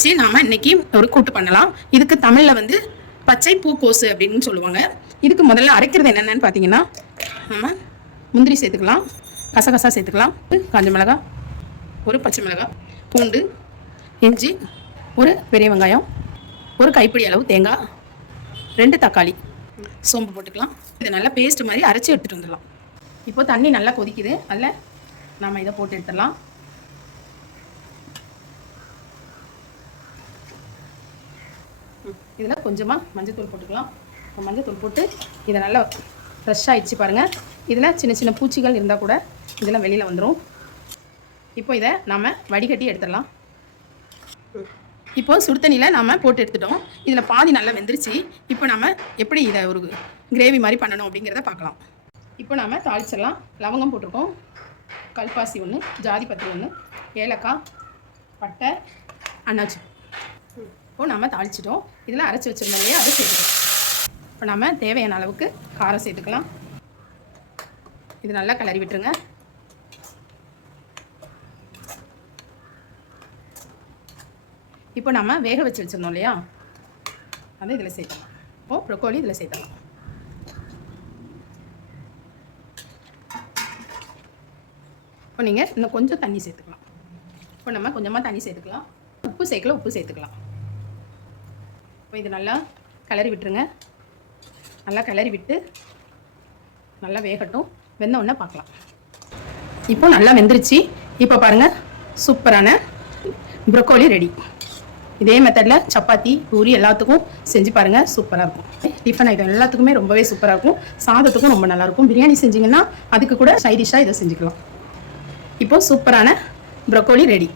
வச்சு நாம் இன்றைக்கி ஒரு கூட்டு பண்ணலாம். இதுக்கு தமிழில் வந்து பச்சை பூக்கோசு அப்படின்னு சொல்லுவாங்க. இதுக்கு முதல்ல அரைக்கிறது என்னென்னு பார்த்தீங்கன்னா, நம்ம முந்திரி சேர்த்துக்கலாம், கசகசா சேர்த்துக்கலாம், காஞ்ச மிளகாய், ஒரு பச்சை மிளகாய், பூண்டு, இஞ்சி, ஒரு பெரிய வெங்காயம், ஒரு கைப்பிடி அளவு தேங்காய், 2 தக்காளி, சோம்பு போட்டுக்கலாம். இதை நல்லா பேஸ்ட் மாதிரி அரைச்சி எடுத்துகிட்டு வந்துடலாம். இப்போ தண்ணி நல்லா கொதிக்குது, அதில் நம்ம இதை போட்டு எடுத்துடலாம். இதில் கொஞ்சமாக மஞ்சத்தூள் போட்டுக்கலாம். மஞ்சத்தூள் போட்டு இதை நல்லா ஃப்ரெஷ் ஆகிடுச்சு பாருங்கள். இதில் சின்ன சின்ன பூச்சிகள் இருந்தால் கூட இதெல்லாம் வெளியில் வந்துடும். இப்போ இதை நாம் வடிகட்டி எடுத்துடலாம். இப்போது சுடு தண்ணியில் நாம் போட்டு எடுத்துட்டோம். இதில் பாதி நல்லா வெந்துருச்சு. இப்போ நம்ம எப்படி இதை ஒரு கிரேவி மாதிரி பண்ணணும் அப்படிங்கிறத பார்க்கலாம். இப்போ நாம் தாளிச்சிடலாம். லவங்கம் போட்டிருக்கோம், கல்பாசி 1, ஜாதி பத்திரி 1, ஏலக்காய், பட்டை, அன்னாச்சி. இப்போ நம்ம தாளிச்சிட்டோம். இதில் அரைச்சி வச்சுருந்தோம் இல்லையா, அதை சேர்த்துக்கலாம். இப்போ நம்ம தேவையான அளவுக்கு காரம் சேர்த்துக்கலாம். இது நல்லா கிளறி விட்டுருங்க. இப்போ நம்ம வேக வச்சு வச்சுருந்தோம் இல்லையா, அதை இதில் சேர்த்துக்கலாம். இப்போது ப்ரொக்கோலி இதில் சேர்த்துக்கலாம். இப்போ நீங்கள் இன்னும் கொஞ்சம் தண்ணி சேர்த்துக்கலாம். இப்போ நம்ம கொஞ்சமாக தண்ணி சேர்த்துக்கலாம். உப்பு சேர்க்கல, உப்பு சேர்த்துக்கலாம். இப்போ இது நல்லா கிளறி விட்டுருங்க. நல்லா கிளறி விட்டு நல்லா வேகட்டும். வெந்த உடனே பார்க்கலாம். இப்போ நல்லா வெந்துருச்சு. இப்போ பாருங்கள், சூப்பரான ப்ரொக்கோலி ரெடி. இதே மெத்தடில் சப்பாத்தி, பூரி எல்லாத்துக்கும் செஞ்சு பாருங்கள். சூப்பராக இருக்கும். டிஃபன் ஐட்டம் எல்லாத்துக்குமே ரொம்பவே சூப்பராக இருக்கும். சாதத்துக்கும் ரொம்ப நல்லாயிருக்கும். பிரியாணி செஞ்சிங்கன்னா அதுக்கு கூட சைட் டிஷ்ஷாக இதை செஞ்சுக்கலாம். இப்போது சூப்பரான ப்ரொக்கோலி ரெடி.